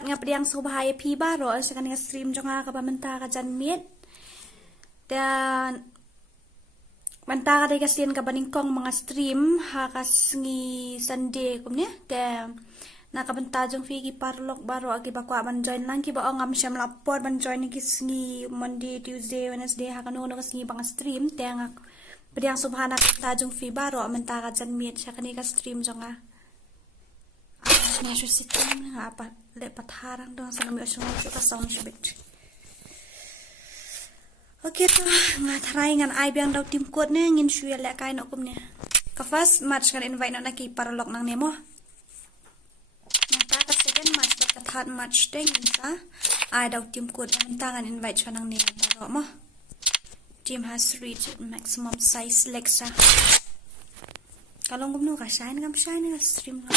ngapdiang subhaya pi baro sekan nga stream jonga ka pamenta ka janmiet dan menta ka dai kasien ka baningkong mga stream ha kasngi Sunday kumnya dan nakabenta jong figi Paralok baro agi bakwa ban join lang ki ba ngam syam lapor ban join ki sngi Monday Tuesday Wednesday ha kanu kasngi bang stream teng pediang subhana ta jong fi baro menta ka janmiet sakani ka stream jonga Nasyo si Tim nga apa lepat harang dong sa nami asung ka sound shibit. Okay ta nga try ngan ai biang daw tim code ne ngin shuya le kai no kum ne. Ka first match kan invite no na ki Paralok nang nemo. Nga ta ka second match ka third match ding sa ai daw tim code ang tangan invite siya nang nemo baro mo. Team has reached maximum size lexa. Kalong gumno ka shine ngam shine nga stream no.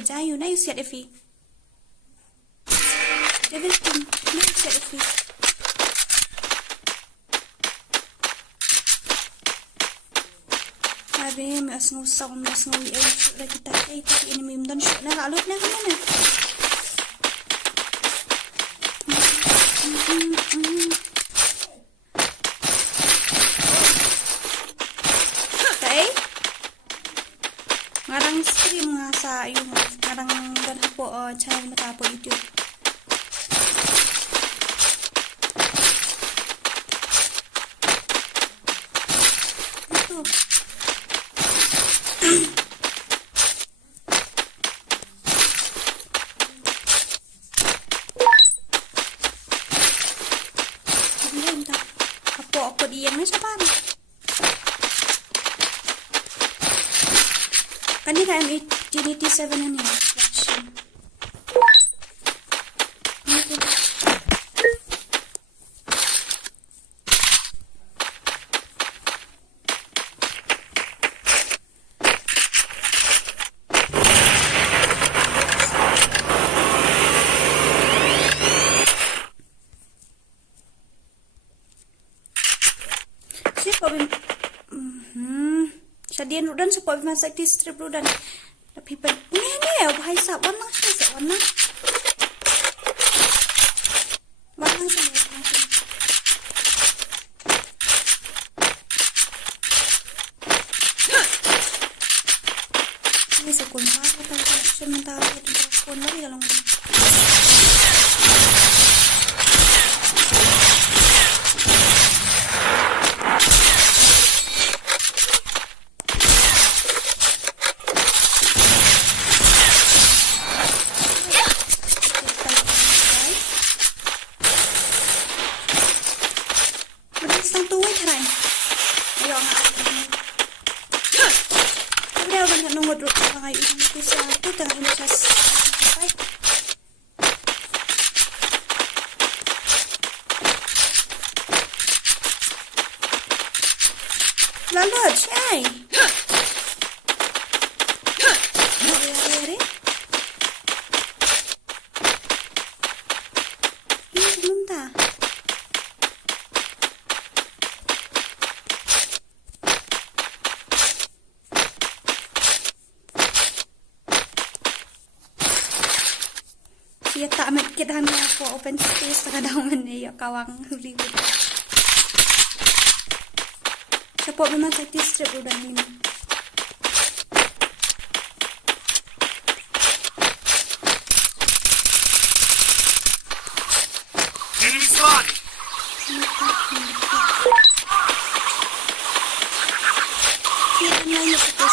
Jayu na you set ifi. Devil king na you set ifi. Sabi mas ngusok mas ngawi ay syuk kita ay tapi ini mimdan syuk na kalot na kana. Okay. Ngarang stream nga sa yung ngarang dan po channel mata po YouTube. Ito. Ayan ta. Ako diyan na siya parang. Kanina M87 na niya. Dian rudan support masak di strip rudan tapi pen ne bahai sa warna sa warna sa ini sekon ma ta sementara di kon lagi dalam Lalut, ay. Dia tak medkit hanya aku open space kadang mana ya kawang ribut. Support memang saya strip udah ini. Enemy spotted. Kita nanya seperti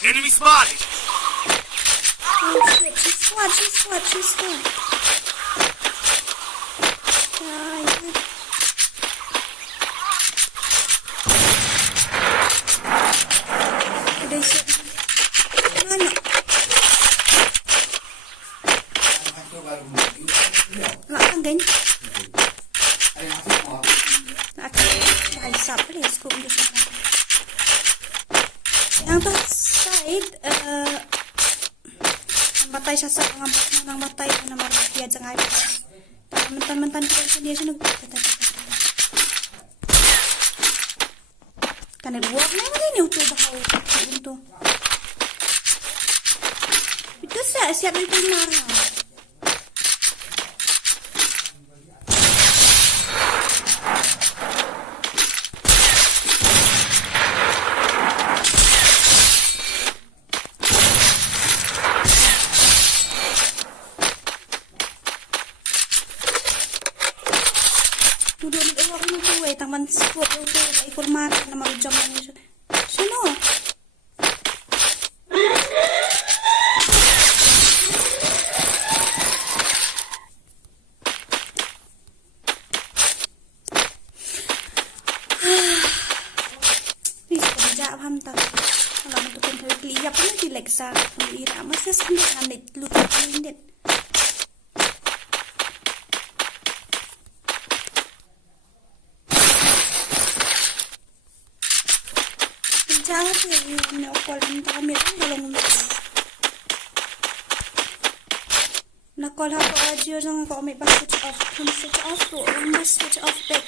Enemy spotted. Oh shit, she's squad. Udah siap. Mana? Nggak kan? Ay, sabi rin. Scoop mo siya. Yang to side, namatay siya sa mga matay na marapiyad sa ngayon. Mentan-mentan ko sa dia siya Kanil buwag na yung ito bakaw. Ito. Ito siya rin itong marang. Taman sport itu informasi nama jam ini. Sino? Ni kerja paham tak? Kalau untuk kontrol liap ni dileksa, ira masih sendiri anet lupa ini. Jangan sih, nakol ang kami belum. Nakol ako aja jangan kau ambil switch off tu, orang switch off back.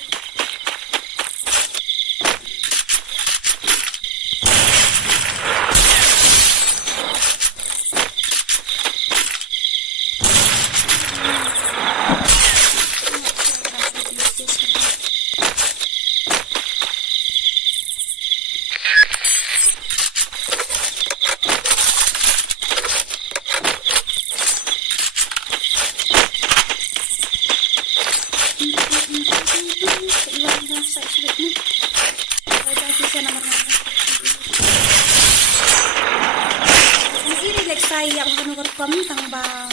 Saya akan rekam tentang bang.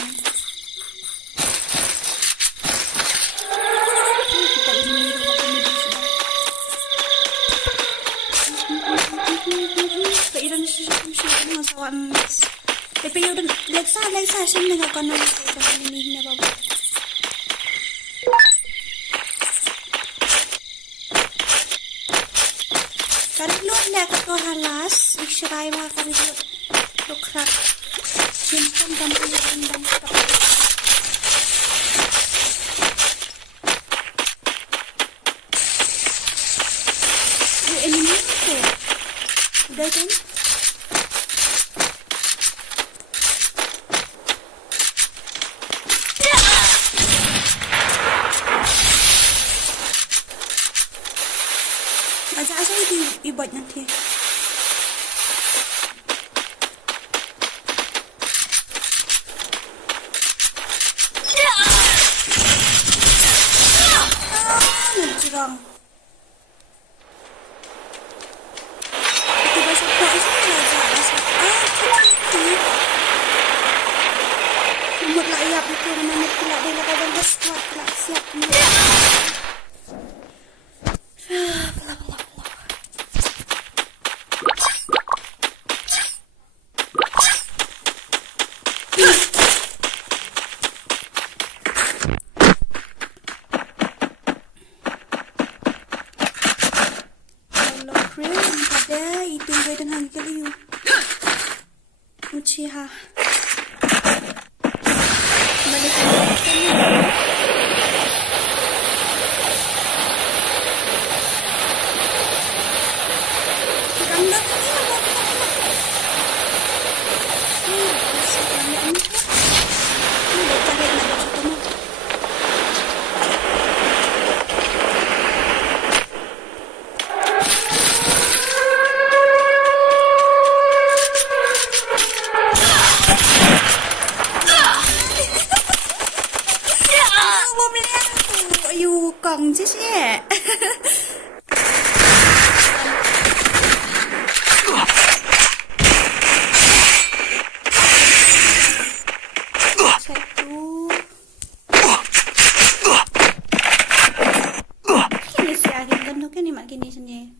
Kita ini kailan siya masawan. Tapi yun, leksa siya nagkakaroon ng ini na baba. Karilo na kato halas, ishiray mga karilo. Lukrak. Simpan tampil yang dan ini tuh udah kan aja ibat nanti. Jurang. Itu bahasa Khasi saja. Umur lah ia itu namanya pula dia kadang bersuat lah siap. gue dengan geliu. Uci ha. Balik ke còng chứ nhé. Kini sih akhir bentuk ini mak kini sini.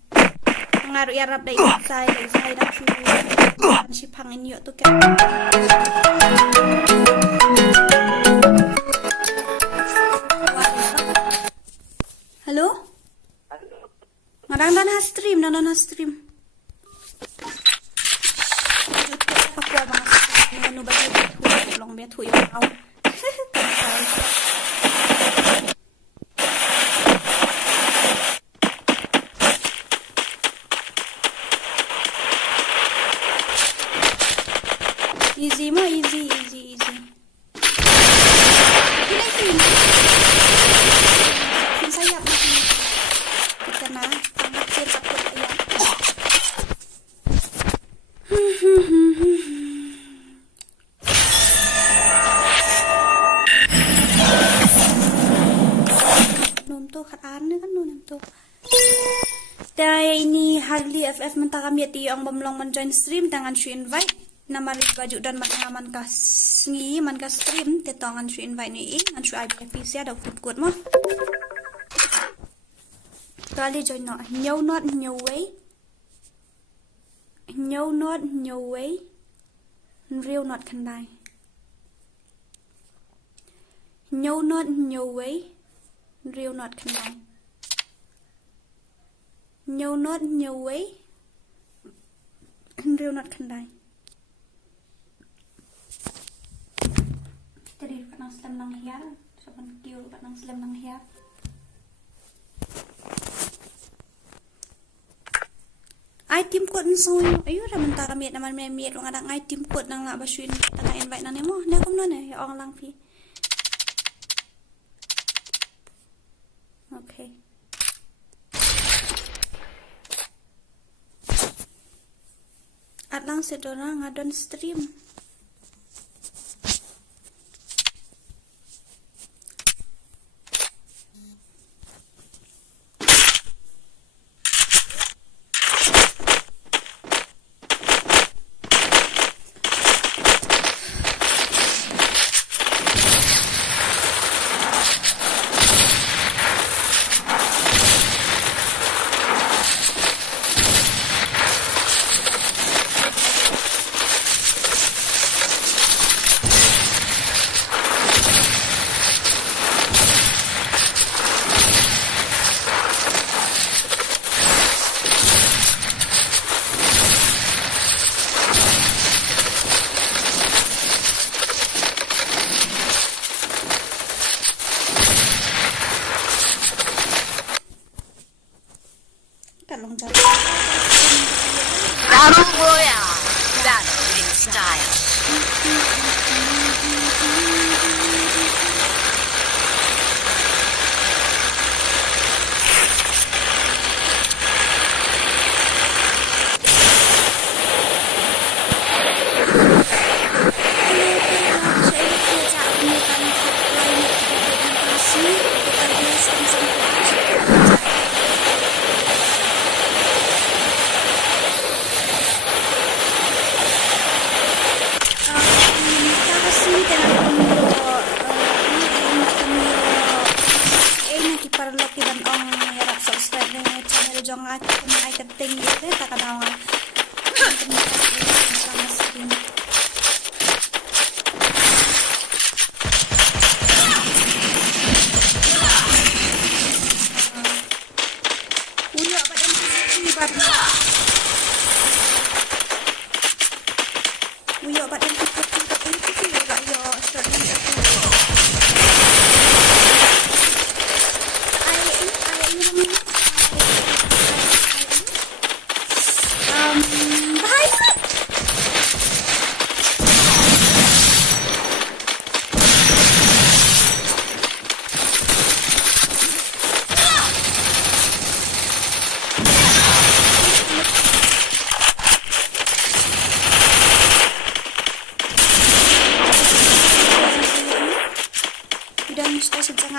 Ngaruh ya rap dari saya dah cuci. Si pangin yuk tuh kan. Halo? Ngarang dan stream. Apa kuat banget. Menu bagi tolong biar Thuh yang mau. Easy mo, easy. Sayap kita na pangkir takut ayam. Nom to khataan ni kan nom to. Dai ini hardly FF mentah kami ti ang bamlong man join stream tangan shu invite. Nama baju dan matangaman ka sngi man ka stream te tangan shu invite ni an shu IPP sia dak kut mo. Kali join no no not no way. No not no way. Real not Hyndai. No not no way. Real not Hyndai. No not no way. Real not Hyndai. Tadi nang slam nang hiar, sopan kiul nang slam nang hiar. Item code so ayo ra mentah kami naman may rong adang item code nang la basuin tanga invite nang nemo na kom non ya ong lang pi. Okay. At lang si Dora ngadon stream.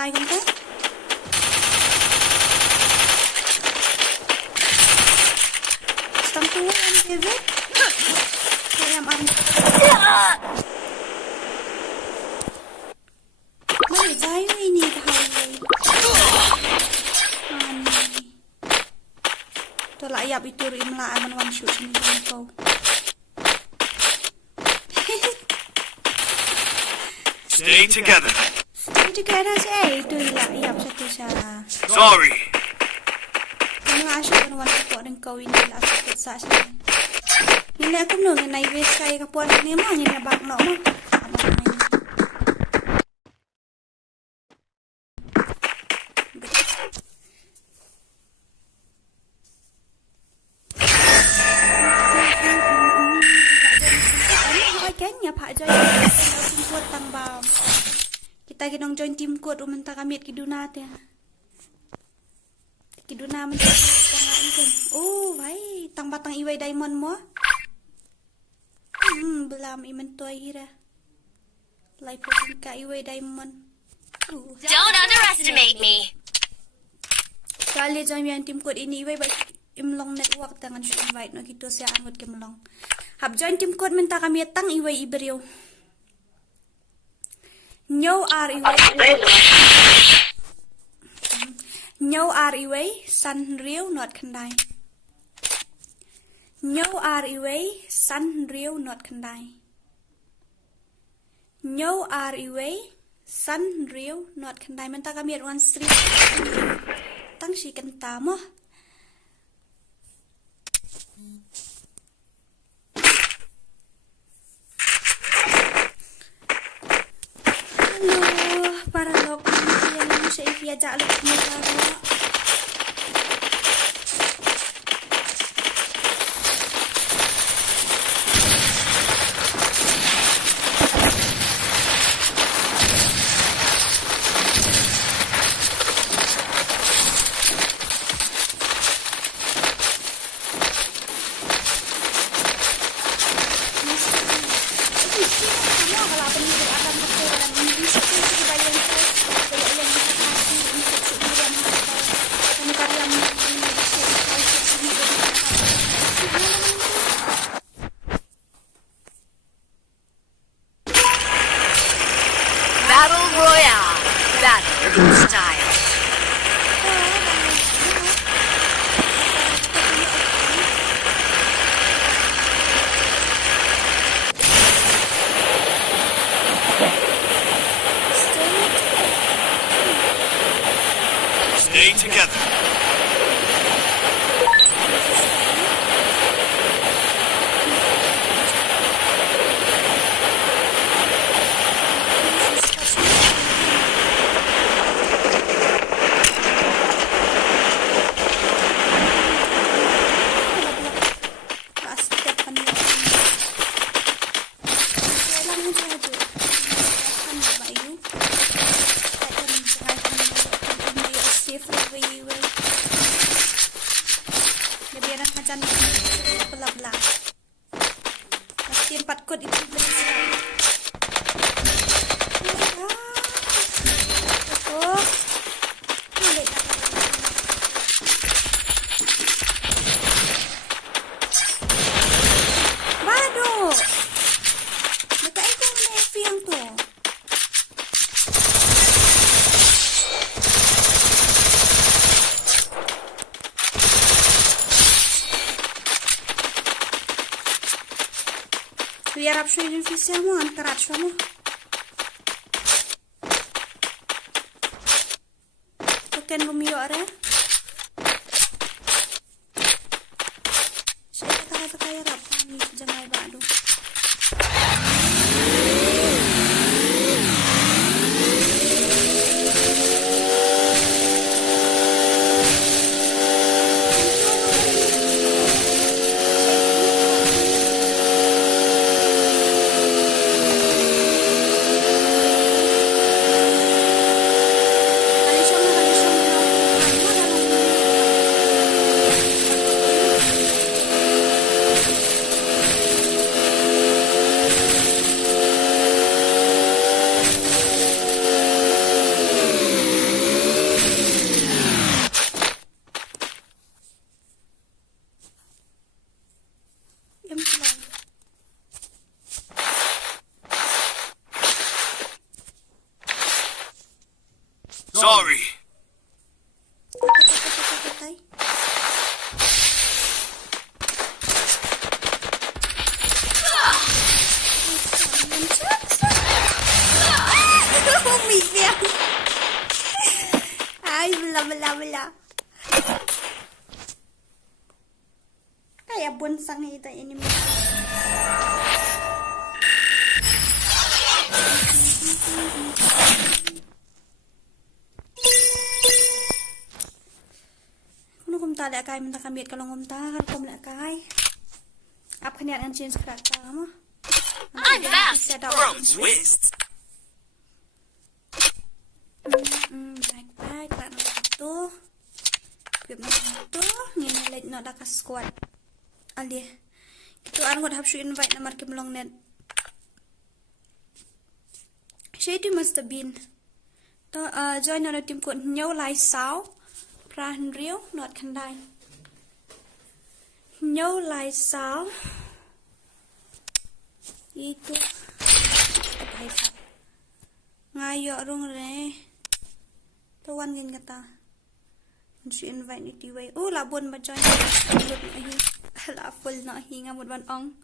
hai kan kan? Stang tua yang David. Yang am. Mày dai ini hai. Tôi lại gặp itu rim lại mình one shoot ini kan kau. Stay together. Stay together say itu lại gặp satu sa. Sorry. Ano asyik kan one support ng kau ini lah sakit sa sini. Ini aku nung nai wes kay kapuan ni mo ni nabak no mo. Kita kinong join team ko rumenta kami at kiduna te. Kiduna man ta. Oh, vai, tang batang iway diamond mo. Belam iman to hira. Lai po ka iway diamond. Don't underestimate me. Kali join yang team ko ini iway ba imlong network tangan should invite no kito sa angot kemlong. Hab join team ko menta kami at tang iway iberiw. Nhau ar iway san riêu not khandai. Nhau ar iway san riêu not khandai. Nhau ar iway san riêu not khandai. Menta kami at 1 street. Tang si kanta mo. Paralok yang saya diajak lu Paralok. Style. Stay together. Biar apsho yung fisa mo, ang karatsyo mo. Tuken lumiyo are. Siya kata kaya rap, ni jangan bado. bela. Kayak bonsang ito ini. Kung kumta ada kay minta kambit kalau kumta kalau kum nak kay. Apa kena dengan change kereta kamu? I'm fast. Bro, twist. Baik, tak nak itu. Grip nak itu. Ni light nak dah kas squat. Alih. Itu aku dah habis invite nama ke melong net. Saya tu mesti bin. To join orang tim kot nhau lai sao. Prahan riu not Hyndai. Nhau lai sao. Itu. Apa itu? Ngayo rong re. Tuan ngin kata. She invite ni tiway. Oh, labon ba join? La full na hinga mo ban ong.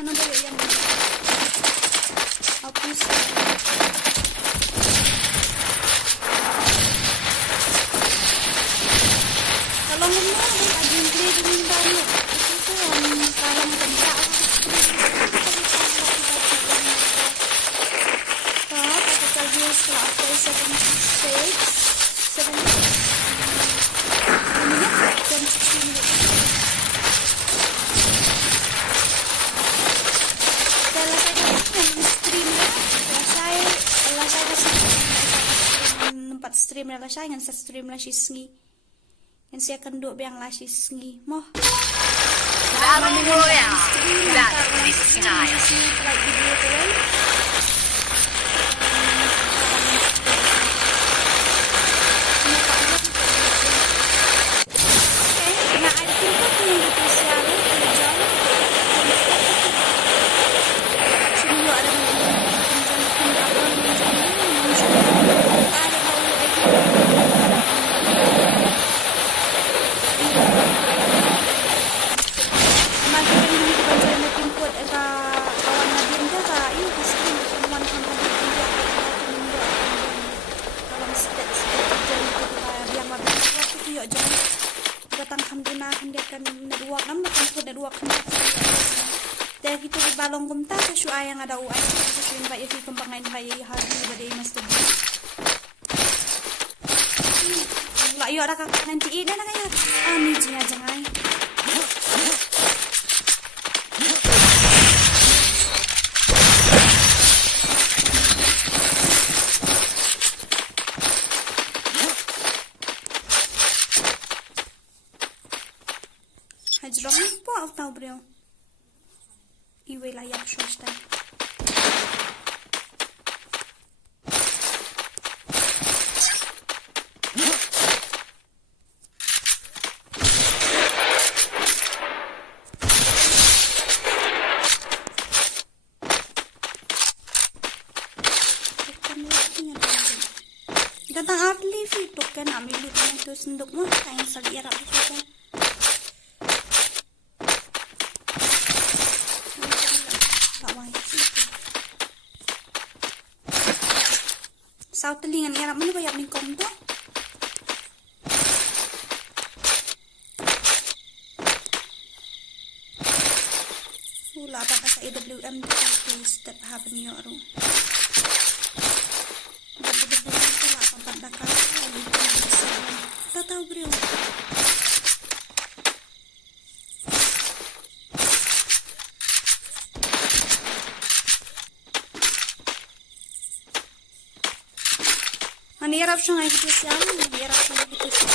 Ano ba yan? Apus. Kalau ngomong ada gameplay di Lyndem itu kalau kerja stream lah saya dengan stream lah sisngi yang saya akan duk biang lah sisngi moh Battle Royale. That's my style. Kita di balong kumta sa syua yang ada uai sa syuin ba ifi kumpangain ba hari ba day must be la yo ada kakanan ti ina na kaya ani jiya jangai hajrong po au tau bro iwe layak swasta. Datang arli itu kan ambil itu sendok mah kain salira itu. Sao telingan yarap mana bayar lingkong tu? Ula apa kata EWM tu step happen ni orang. Betul-betul tu lah tempat dakar. Tak tahu bro. Ani yarap siya nga ito siya. Yarap siya nga ito siya.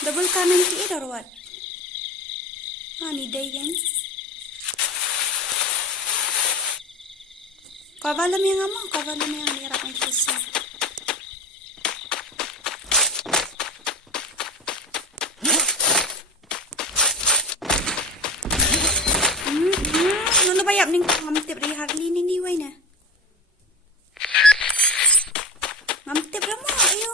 Double kanan ki it or what? Ani day yan. Kawalam yang ama. Kawalam yang yarap nga ito siya. Ano ba yap ning ngamtip rin hardly niniway na? Ngamtip ra mo, ayo.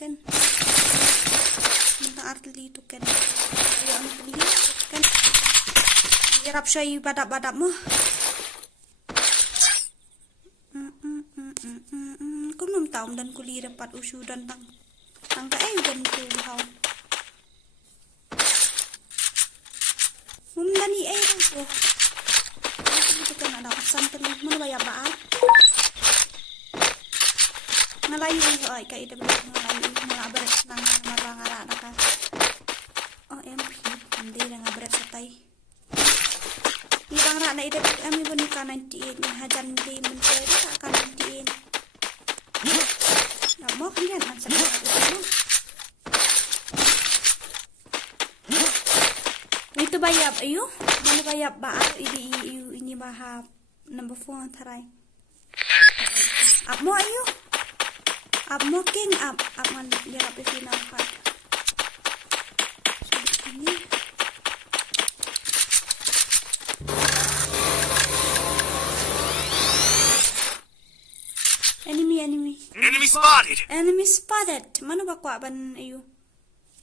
kan. Mentang artli tu kan. Ayo anu beli kan. Irap syai badap-badap mah. Kau belum tahu dan kuli dapat usu dan tangga dan tu kau. Mumdani tu. Itu kan ada pesan terus mana bayar baat. Ngalayu ay kay ida ngalayu mga abret nang marangara naka. OMP hindi na abret sa tay. Ibang ra na ida ami buni ka 98 ni hajan di mun pwede ka 98. Mo kanyan man sa itu bayab ayo mana bayab ba ini bahap number 4 taray up mo ayo up mo king up man yarap final part ini enemy spotted mana bakwa ban ayo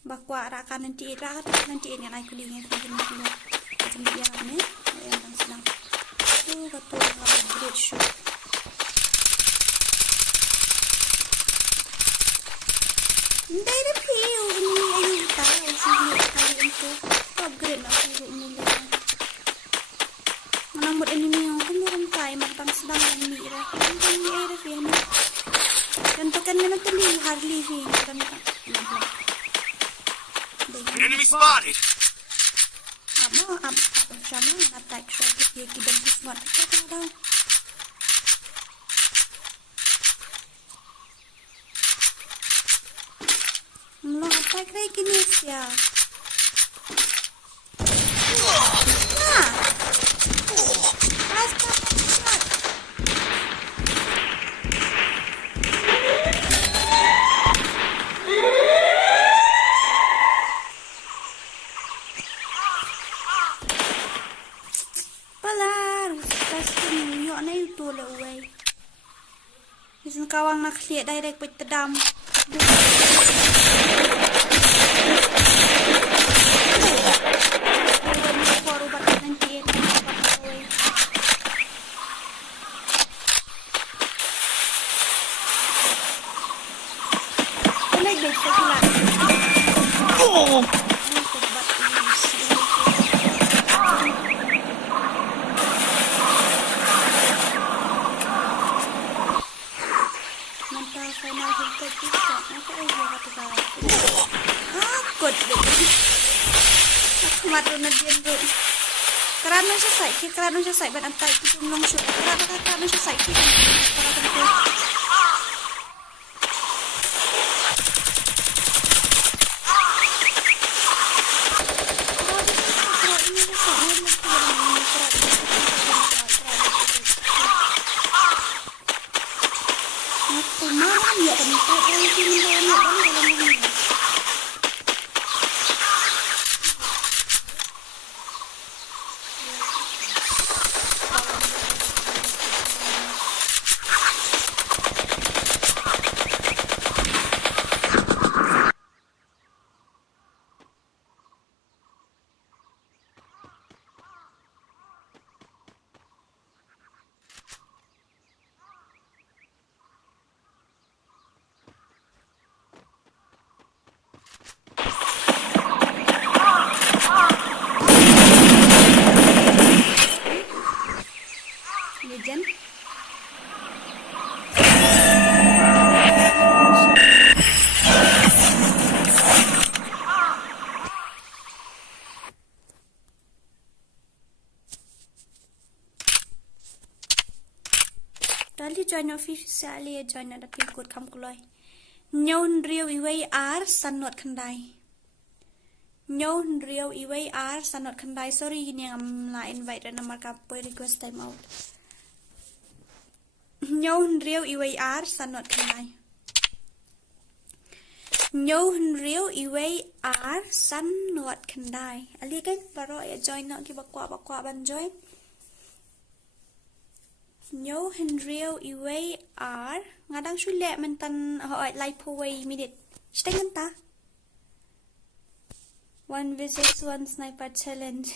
bakwa raka nanti nga ay kulingin atin biya kami ayan lang silang so kato nga great show hindi na piyo ini ayun tayo sige tayo ito upgrade na puro nila manamot anime yung kumurum tayo magpang silang anime hanggang ni Aeraf yan ganto kan na natali hardly fin ganto Enemy spotted! Sama attack shot dia kidan smart daw. No attack ray kinis ya. Kawang naklihat direct pag tadam. Kerana siya sa iban antay kitong nong shoot. Kerana siya sa iban para ganito. Join officially join ada pingkut kam kuloi nyon riu iway ar sanot khandai nyon riu iway ar sanot khandai sorry gini yang la invite na marka po request time out nyon riu iway ar sanot khandai nyon riu iway ar sanot khandai ali kan baro ya join na ki bakwa ban join Nhớ hình riêu iway ar ngadang sule mentan hoy lai poway midit Stengen ta. One visits, one sniper challenge.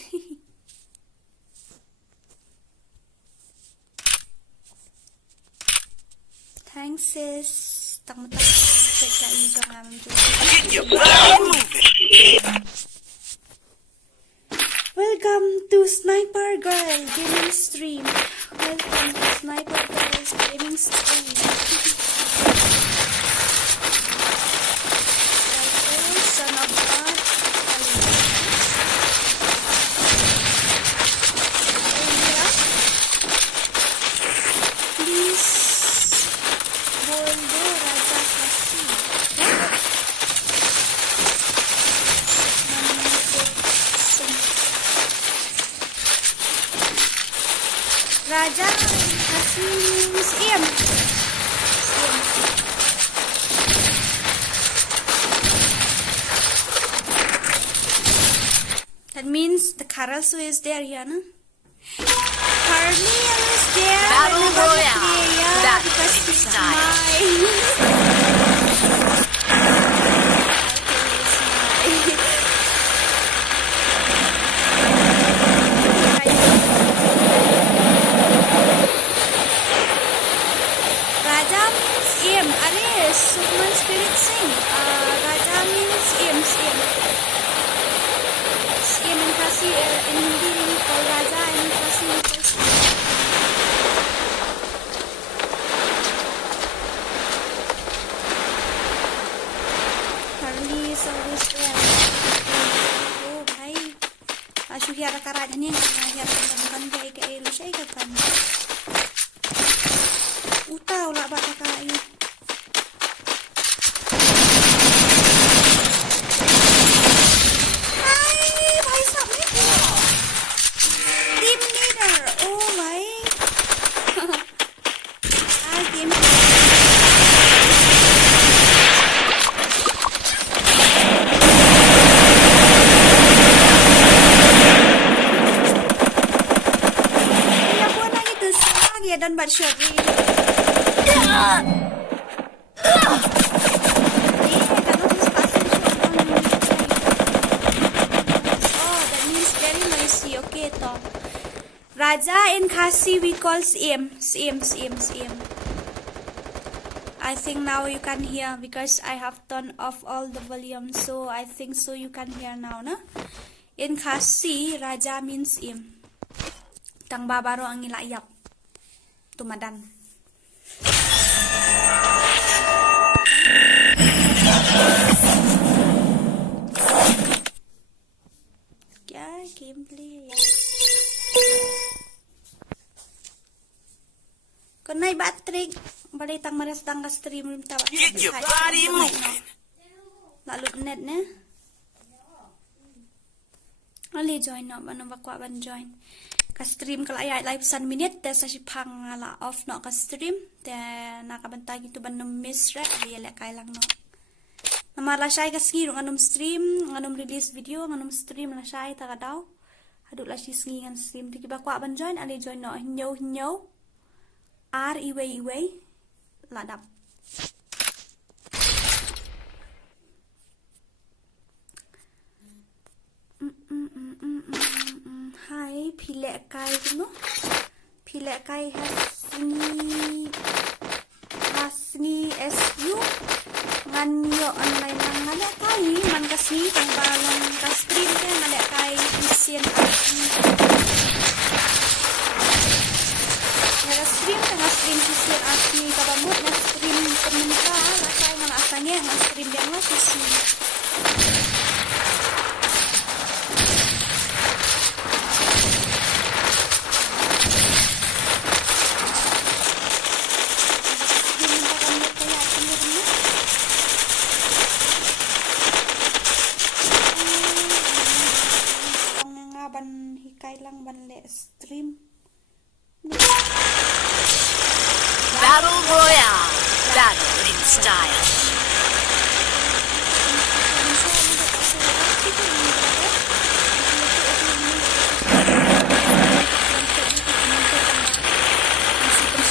Thanks, sis. Tang check la iyo nga Get your body moving. Welcome to Sniper Girl Gaming Stream. Welcome to Sniper Girl's Gaming Stream. Son of God. Please. Boldo Raja Khasi. Raja Khasi Museum. That means the Karasu is there here, no? Carniel is there. Battle Royale. That because is he's style. Raja means aim. Are Superman spirit sing. Raja means aim. Aim in Khasi in Hindi we call Raja and in Khasi we call Harley is always there. Oh, bhai. Ashu hiara karat ni, hiara kan kai kai lu sai kan. Utau lah bak kai. Team leader, oh my. Game. Ya pun lagi tu lagi dan buat shot ni. Raja in Khasi we call siem. I think now you can hear because I have turned off all the volume, so I think so you can hear now, na? In Khasi, Raja means siem. Tang babaro ang ilayap. Tumadan. Kya gameplay ya? Kunay battery, balik tang maras tang stream lim tawa. Get your body moving. Lalu net ne. Ali join no, bano bakwa ban join. Ka stream kala ay live 1 minute te sa sipang ala off no ka stream te nakabantay gitu ban no miss ra lele kay lang no. Namala siya ka skiro nganom stream, nganom release video, nganom stream la siya ta daw. Haduk la si ngan stream ti bakwa ban join ali join no hinyo. R iway ladap. Hai pilek kai no. Pilek kai hasni SU nganyo online nang ngale kai man kasni tang balong ka stream ke ngale kai isien stream tengah stream sisi asli kabamut na stream peminta lakay mga asanya na stream yang lah sisi stream Battle Royale. Battle in style.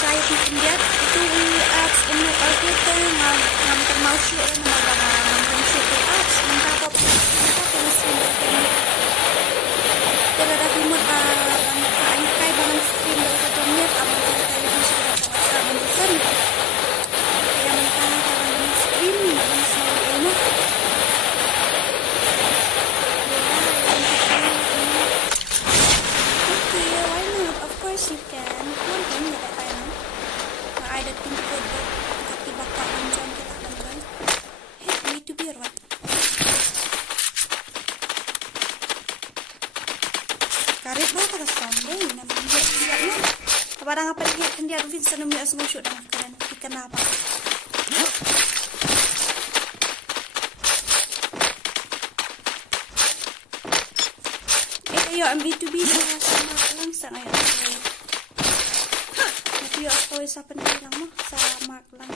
Saya lihat itu apps untuk kita ngam termasuk nama Barang apa dia kan dia Ruvin sanum ya ngusuk dah kalian. Ikan apa? Ayo MB2B sama langsung ayo. Tapi aku siapa ni lang mo sama lang.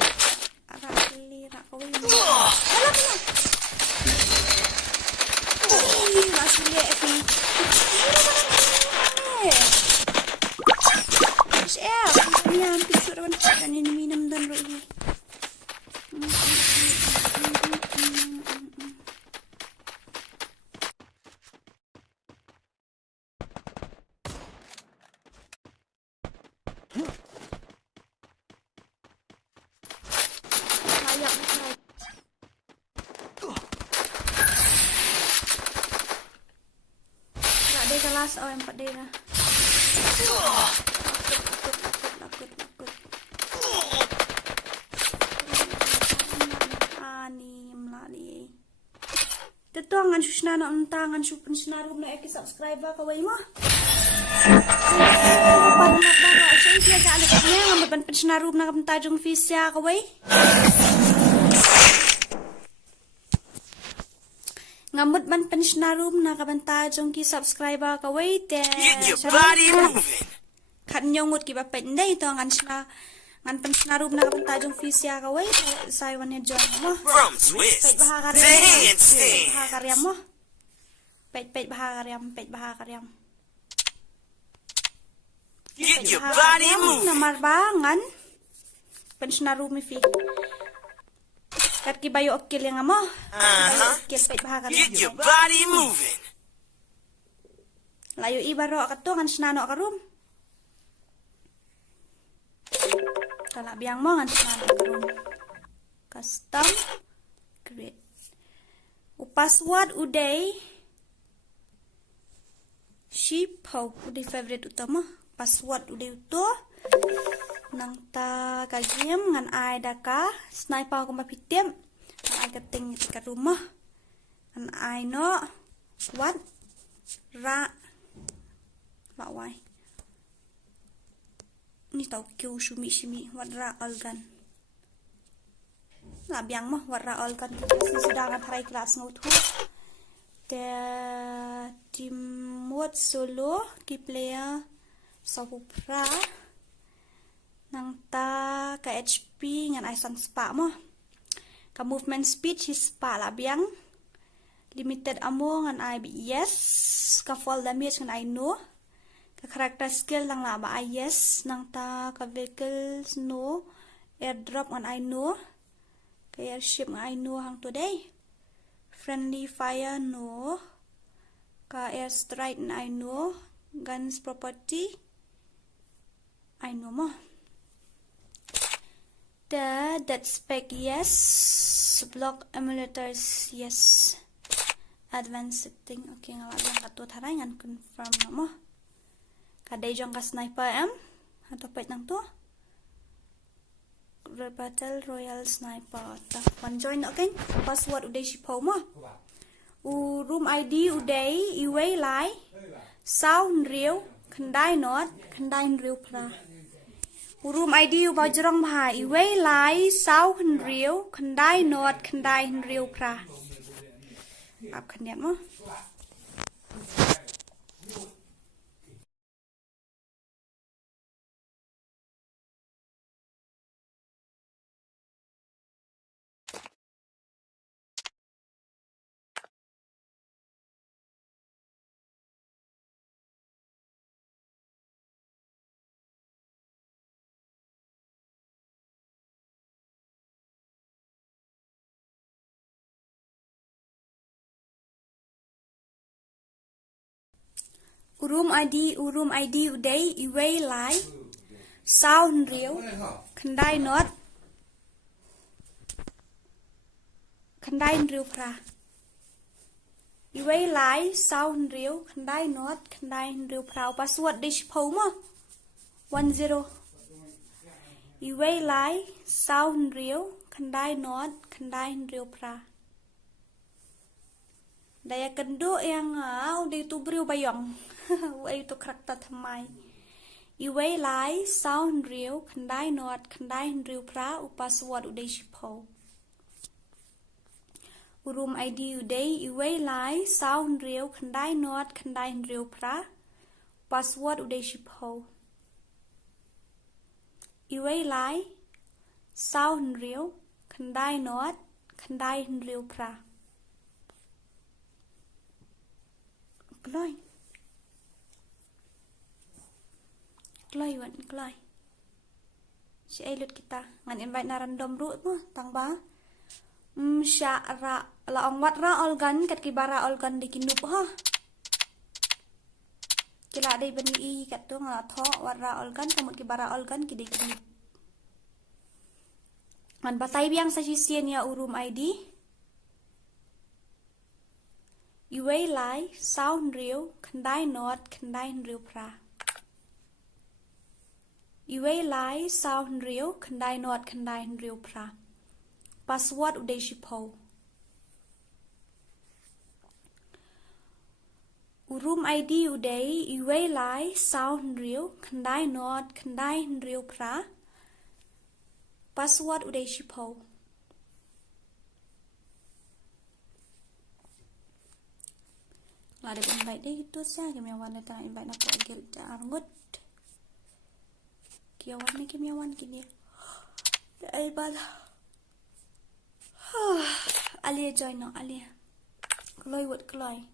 Arakli rak ko yun. Wala ka na. Ay, masuli efi. Chef, yan picture man kanin minum dan ro ini. Kelas oh 4D na. Lakut. Ani mlali. Tetuangan susna na untangan supun sinarum na eki subscriber kaway mo. Parang nagbaga so siya sa alit niya ngamot pan sinarum na kamtajong fees siya kaway. Ngamut man pensnarum na kabantajong ki subscriber ka wait Get your body moving. Kanyong ngut ki ba penday to ngan pensnarum na kabantajong fisya ka wait saywan ni join mo. From twist to handstand. Bahakaryam mo. Pet bahakaryam. Get your body moving. Namarbangan pensnarum mi fi. Kat kibayo okil yang amo. Okil pait Get your body moving. Layo ibaro akato ngan snano karum. Kala biang mo ngan snano karum. Custom create. Password uday. Shipo uday favorite utama. Password uday uto. Nang ta kagim ngan ai daka sniper ko mapitim nang ai kating ka rumah ngan ai no what ra wai ni tau kyu shumi what ra algan la biang mo what ra algan sudah kan hari kelas ngutu te tim mod solo ki player Sohra nang ta ka HP ngan ai sang spa mo ka movement speed his spa la biang limited amo ngan ai yes ka fall damage ngan ai no ka character skill lang la ba ai yes nang ta ka vehicles no airdrop ngan ai no ka airship ngan ai no hang today friendly fire no ka airstrike ngan ai no guns property ai no mo. That spec yes, block emulators yes, advanced setting okay nga lang katut haray ngan confirm na mo. Kaday jong ka sniper ato pait nang to. Battle Royal Sniper ta one join okay. Password uday sipaw mo. Room ID uday iway lai sound real khandai not khandai real pra. Room ID bao jerong bha iway lai sao hin riu khandai not khandai hin riu pra ap khanyat mo Room ID uday iway lai sound real khandai not khandai real pra iway lai sound real khandai not khandai real pra password dish phau mo 10 iway lai sound real khandai not khandai real pra daya kendo yang udah itu beriu bayang. Wah itu karakter thamai. Iway lai sound real Hyndai not Hyndai real pra password uday shipo. Urum ID uday Iway lai sound real Hyndai not Hyndai real pra password uday shipo. Iway lai sound real Hyndai not Hyndai real pra. Gloi wan gloi. Si elut kita ngan invite na random root mo tang ba. Sya ra la ong wat ra olgan kat kibara olgan di kinup ha. Kila dai bani I kat tu ngala tho wat ra olgan kamut kibara olgan ki di kinup. Man batai biang sa sisien ya urum ID. Iway lai sound real Hyndai not Hyndai real pra. Iway lai sound real Hyndai not Hyndai real pra. Password uday shipo. Urum ID uday Iway lai sound real Hyndai not Hyndai real pra. Password uday shipo. Ada invite dia itu saja kemiawan datang invite nak agil arngut. Kiawan ni kemiawan kini. Ai bala. Alia join no alia. Kloi wat kloi.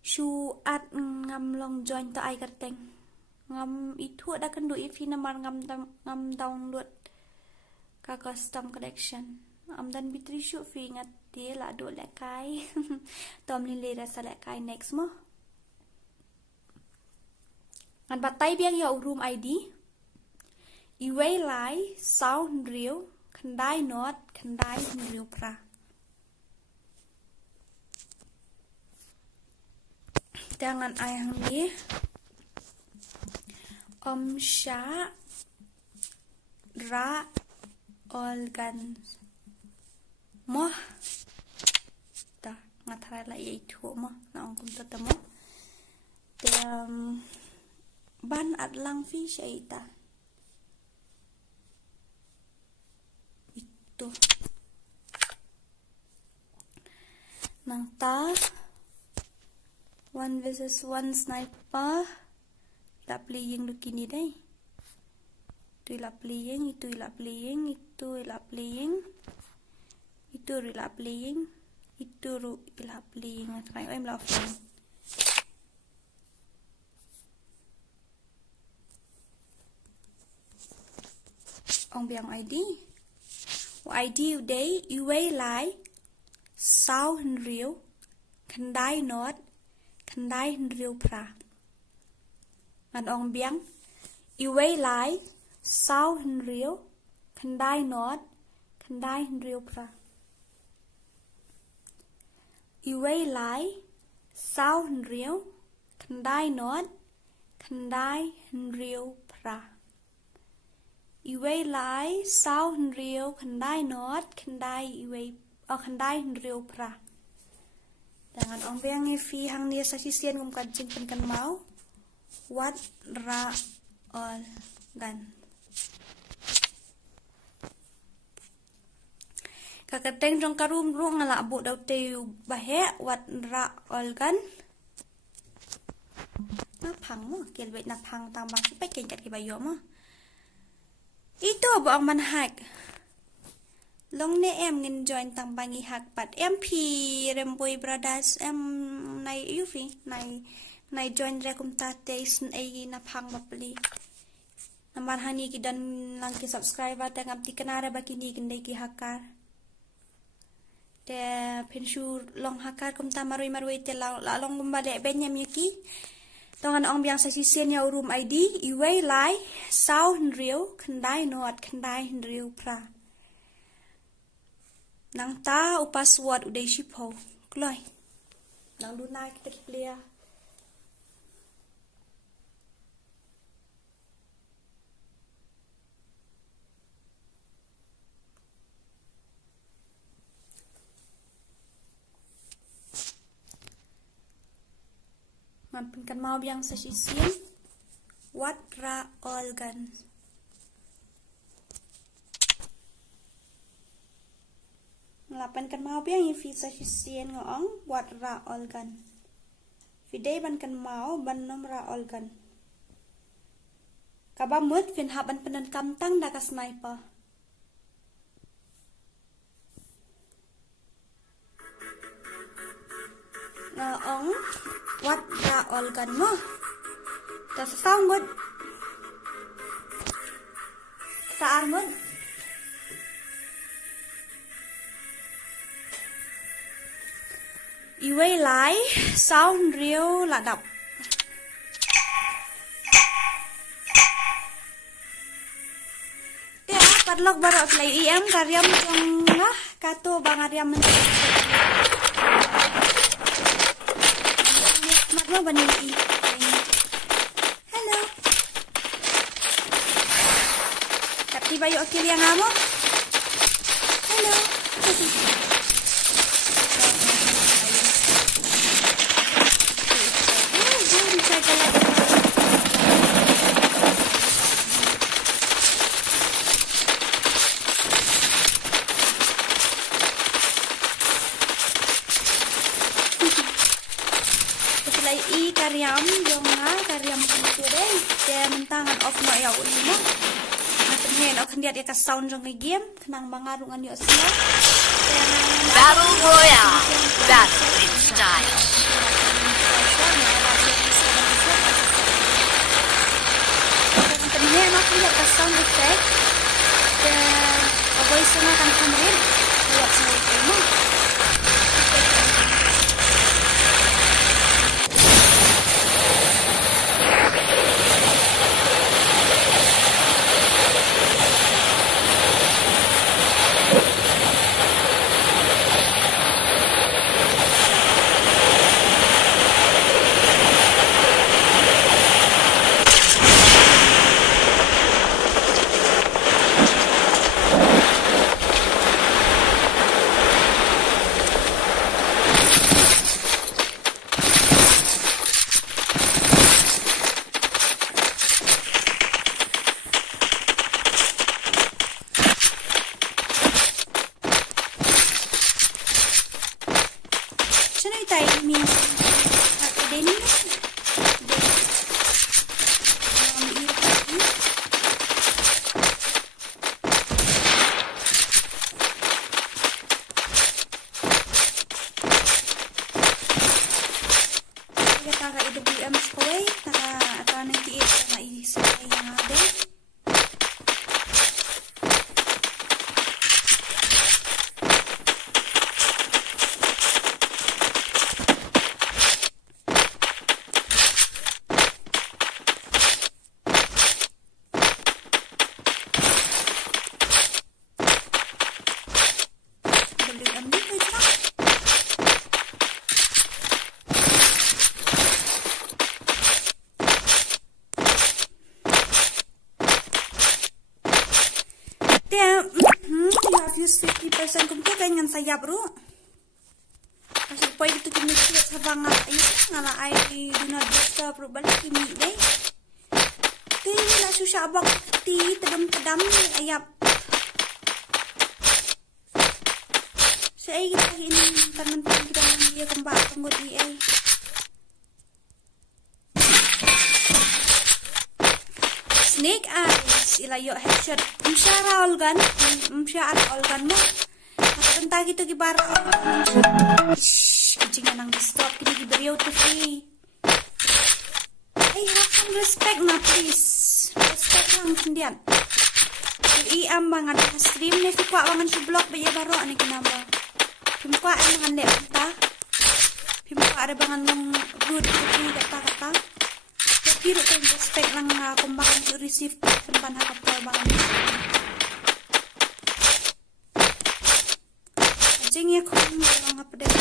Shu at ngam long join ta ai kerteng. Ngam itu ada kendu ifi namar ngam download ka custom collection. Dan bitri shu fi ingat dia lah duk lekai. Tom lin le rasa lekai next mo. Ngan batai biang ya urum ID. Iway lai sound real Hyndai not Hyndai real pra. Jangan ayang ni. Sya ra olgan moh ta ngatara la itu moh na ongkum tetemo dem ban at lang fi syaita itu nang ta 1 versus 1 sniper la playing begini deh. Itu la playing, itu la playing, itu la playing. Itu la playing, itu la playing. Try em la playing. Ong biang ID. ID uday Iway lai sound real Hyndai not Hyndai real pra. Ngan ong biang Iway lai sound real Hyndai not Hyndai real pra. Iway lai sound real Hyndai not Hyndai real pra. Iway lai sound real Hyndai not Hyndai iway Hyndai real pra. Dengan ong biang fi hang nia sa sisien kum kajing penkan mau wat ra ol gan. Kakateng jong karum rung ngala bu dau te bahe wat ra ol gan. Na phang mo kel bet na phang tang bang ki pe ken kat ki bayo mo. Itu bu ang man hack. Long ne em ngin join tang bangi hak pat MP remboy brothers em nai yufi nai join rekum ta station ai na phang bapli namar hani ki dan lang ki subscriber ta ngam ti kanara bakini kindai ki hakar te pensur long hakar kum ta marui te la long gumbale benyam yaki tongan ong biang sa sisien ya urum ID Iway lai sound real Hyndai not Hyndai real pra. Nang ta password uday shipo. Kloi. Nang lunai kita clear. Ngapain kan mau biang sa sisien. Wat ra olgan. Ngelapan kan mau biang ifi sa sisien ngoong wat ra olgan. Fidei ban kan mau ban nom ra olgan. Kabamut fin haban penan kamtang da ka sniper. Ngoong wat ra olgan mo. Ta sa sound sa armod. Iway lai sound real là đọc. Kaya Paralok baru play em karyam trong kato bang karyam mat mo bani i. Hello. Tapi bayo akil yang amo. Hello. Karyam yung karyam ko day kaya mentangan off no ya uli mo natin o kandiat ya ka sound yung game kanang mangarungan yung sila Battle Royale. Battle in style. natin ako yung ka sound effect kaya voice nga kan kamarin kaya sa mo use 50% kumpul kay ngan saya bro. Kasi po ito kinikit sa banga ayun nga ay do not disturb bro balik kimi day. Kaya wala siya abang ti tadam ayap. Sa ay kita ini tanan kita dia kembang tunggu di ay. Snake eyes ilayo headshot umsyara olgan mo napunta gitu gibara kucingnya nang stop kini giberiyo to free. I have some respect na please respect lang kindian iam bangan stream ne fikwa bangan si blog baya baro ani kinamba pimkwa ay mga lepta pimkwa ada bangan ng good free kata Pero kung respect lang kung bakit you receive penpan hakap bangan. Ajeng ya kung mga pedang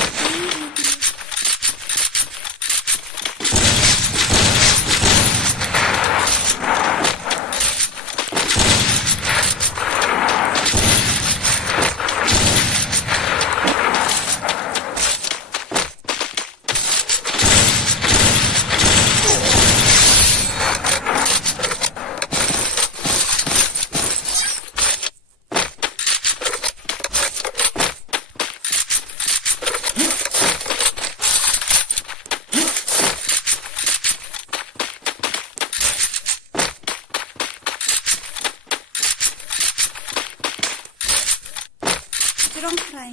wrong try.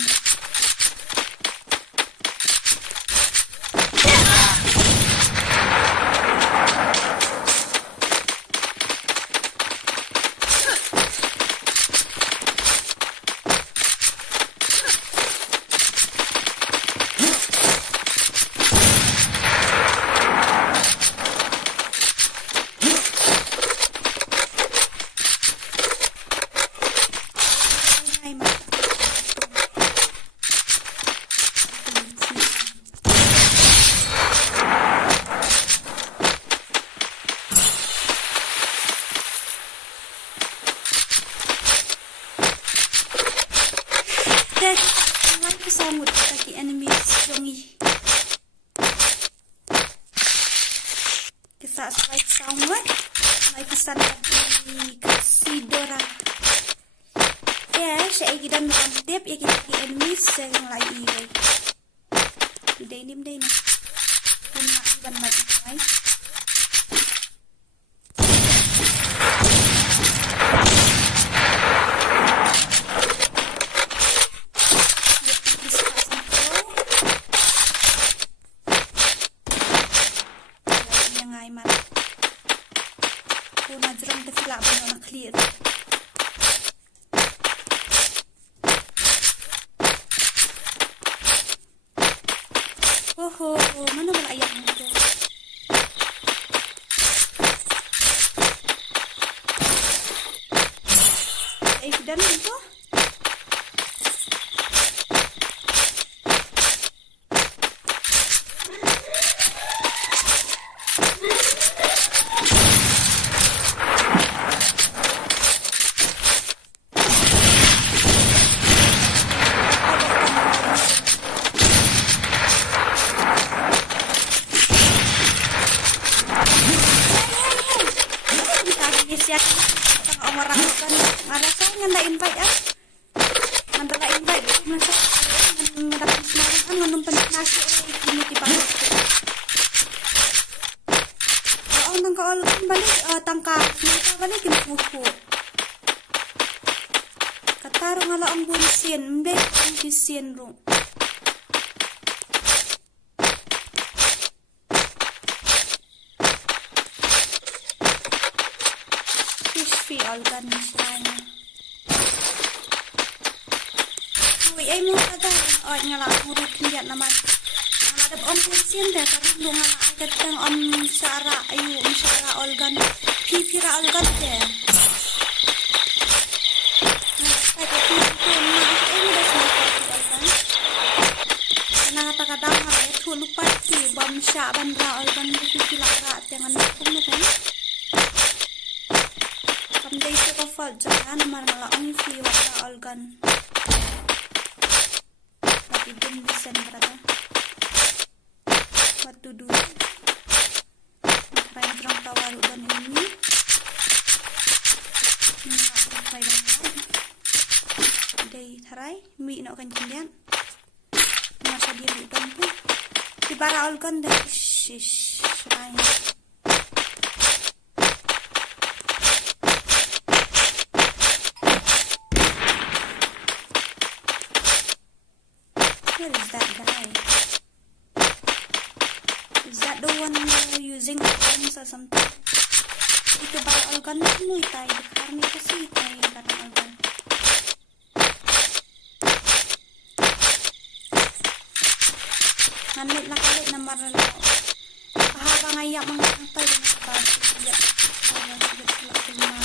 Samut kaki enemies jongi. Kita swipe samut. Mai pesan lagi Khasi Dora. Ya, saya kita makan tip ya kita kaki enemies yang lain ini. Idai nim dai na. Kena iban mati mai. Clear. Oh, mana wala ayam nito? Ay, dan ito? Nganda invite nganda invite masa ngadapan semangat nganumpan nasi ini tiba nang kaol balik tangka kita balik ke buku kataro ngala ang bunsin mbek ang bisin ro fish fee organization. Ay mo kada ay ngala murut kindiat naman ngadap om pusin dah karena lu ngala agad kang om syara ayu syara organ pipira organ deh ay tapi itu mah ini dah semua organ karena kata-kata ay tu lupa si bom sya bandra organ pipira rat jangan hukum kan kamdai se ko fault jangan namar ngala om fi wata organ Lyndem bisa berapa? What to do? Makanya terang tawar dan ini. Makanya dengan day tarai mi nak kan jendian. Masa dia bukan tu. Di para alkan dah shish serai. Where is that guy? Is that the one using guns or something? Itu baru organ mu itai, karena kasi itai datang organ. Nanit nak kalik namar lalu. Ahara ngayak mengangkai dengan kepala dia. Orang sudah kelak keluar.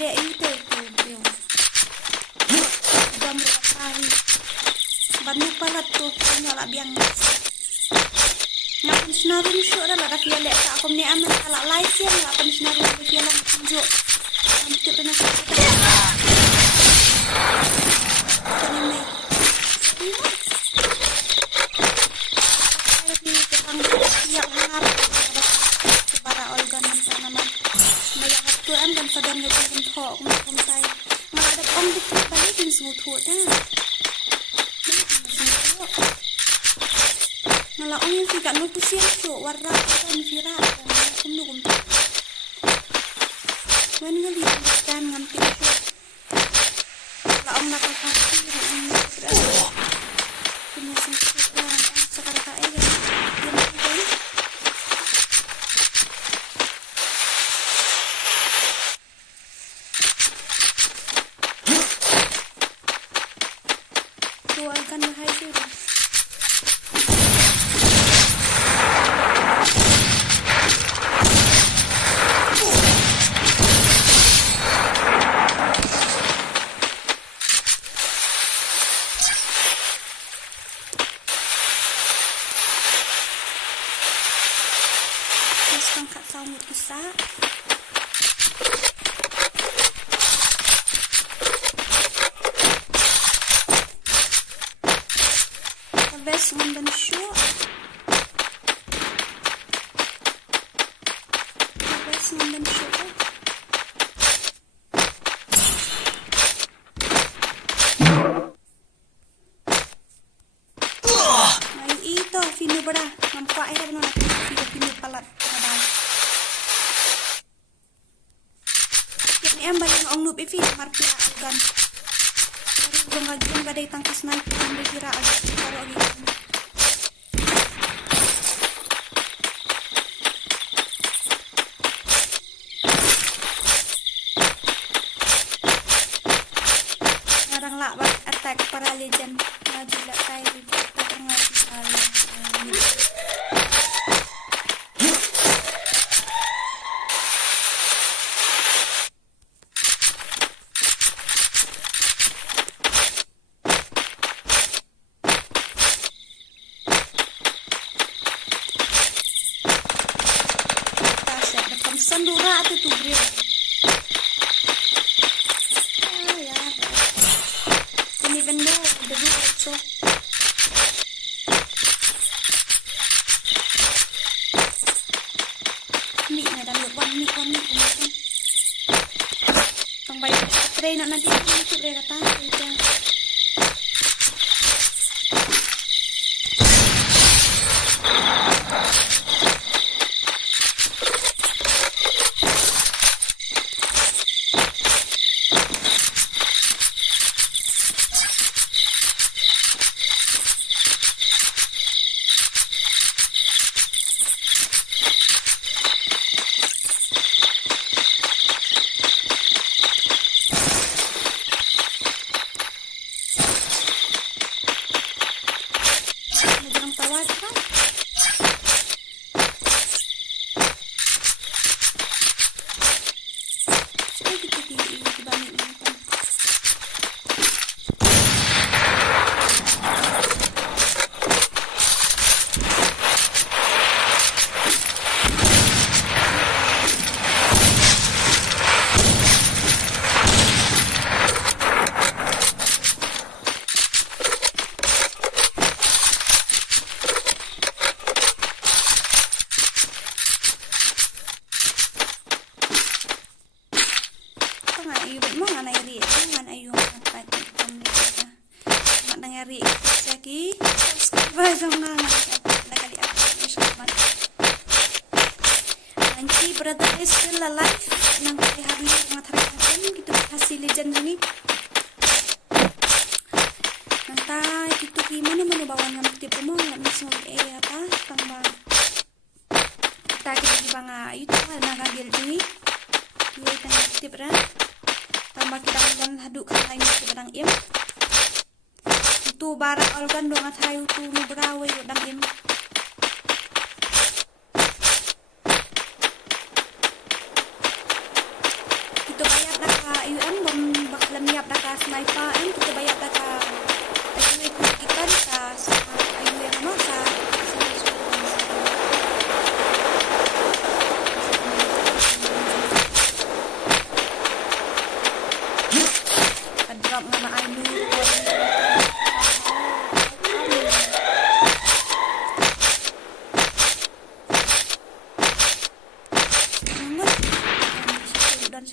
Dia itu beliau. Sudah berapa hari. Bantu palat tuh nyala biang. Ngapain senarum syuk dah lah tapi lek tak aku ni aman kalau live ya ngapain senarum dia lah tunjuk. Ambil kena. thua ta. Ngalaong yung sikat mo to siya so warna kan vira kan nongrum. Wen ngali kan ngamti ko. Ngalaong nakakasi punya sekarang kae ya. Tualkan bahaya sudah. Angkat saumut kisah. Habis ngambil syuk. Habis ngambil syuk. Ayo itu finu bera. Nampak air benar finu palat. Em bayang ong nup ifi marpia algan. Dari belum lagi yang badai tangkas naik yang dikira agak taruh gitu. Ngarang lak buat attack para legend. Maju lak kai kita tengah salah. Dora atau tuh grill. Ya. Ini benda debu so. Mie ada mie. Tong bayar tray nak nanti itu dia kata itu. Brother is still alive. Nang hari mga tarakan gitu hasil legend ini. Nang tay gitu gimana manubawan ng tip mo nga mismo apa tambah. Kita gitu banga itu nagagil ini. Iya tang tip ra. Tambah kita kan haduk kan lain itu badang im. Itu barang organ dong at hayu tu mubrawe badang im. Lamiap daka sniper ini kita bayar daka ayu ikan sa ayu yang ano sa drop na ayu dan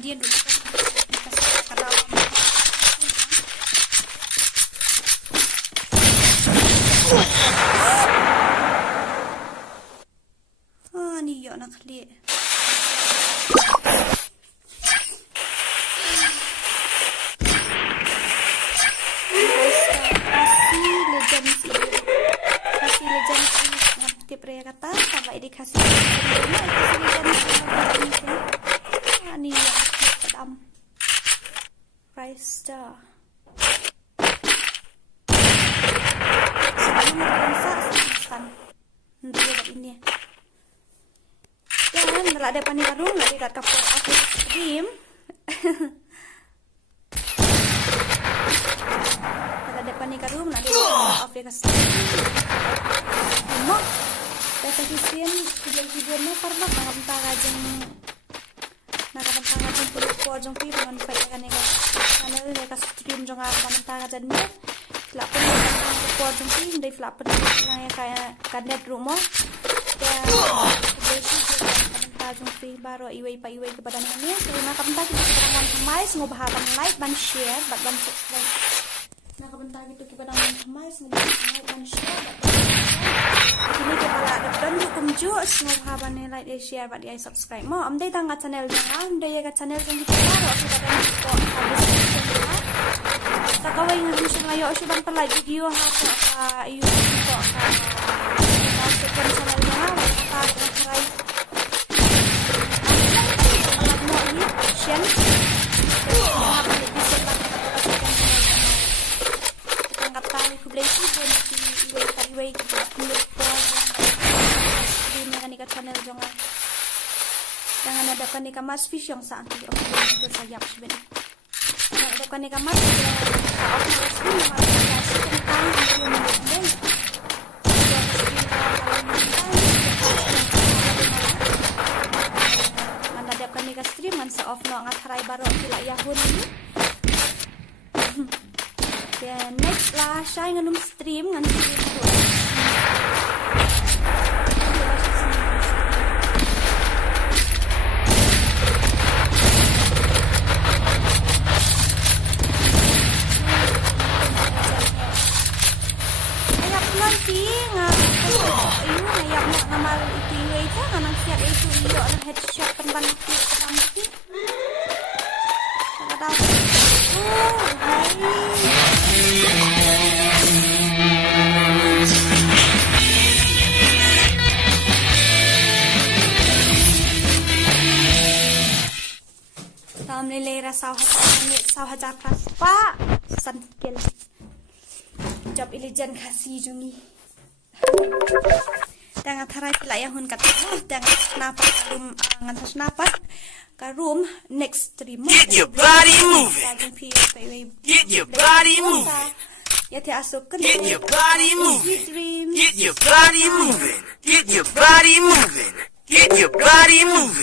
dia dulu kan kasih dalam. Ni yo nak lihat. Khasi legend ngerti pria kata sampai di Khasi ni ya pedam rice star sebelum masak ini dan kalau ada panik karung nak dekat kapur aku stream depan ni karum nak dia off dia kasi. Mak dah kasihan tiba-tiba ni pernah bentar aja nak bentar aja perlu jong pi dengan fight kan ni kan dia kasi stream jong bentar aja ni lah pun jong pi dari flap pun yang kayak kadet rumah dia bentar jong pi baru iway kepada ni terima kasih bentar kita akan ramai semua bahagian like dan share dan subscribe. Nah, kebentar gitu kita dengan ramai semua dan share. Ini kita ada dan hukum juga semua bahagian like dan share dan subscribe. Mau amdai tangga channel jangan amdai ya channel yang kita baru kita akan support habis channel. Tak kau yang harus ngayo sudah pelaj video apa you support masuk ke channel jangan apa try. Mau ini share. Iway kita kulit po di mga nika channel jonga jangan ada kan nika mas fish yang sa anti itu sayap sebenarnya ada kan nika mas ada kan nika stream man sa off no ngat haray baro sila yahun ni. Dan next lah, saya nganum stream tu. Ayap nanti ayap nak ngamal itu itu nganang siap itu iyo nak headshot penban itu nanti. Ada. Lera 1,000 plus pak santil job ilijan Khasi jungi dengan tarai pilaya hun kata dengan napas karum ngantas napas karum next stream Get your body moving. Get your body moving. ya te asuk Get your body moving. Get your body moving. Get your body moving. Get your body moving.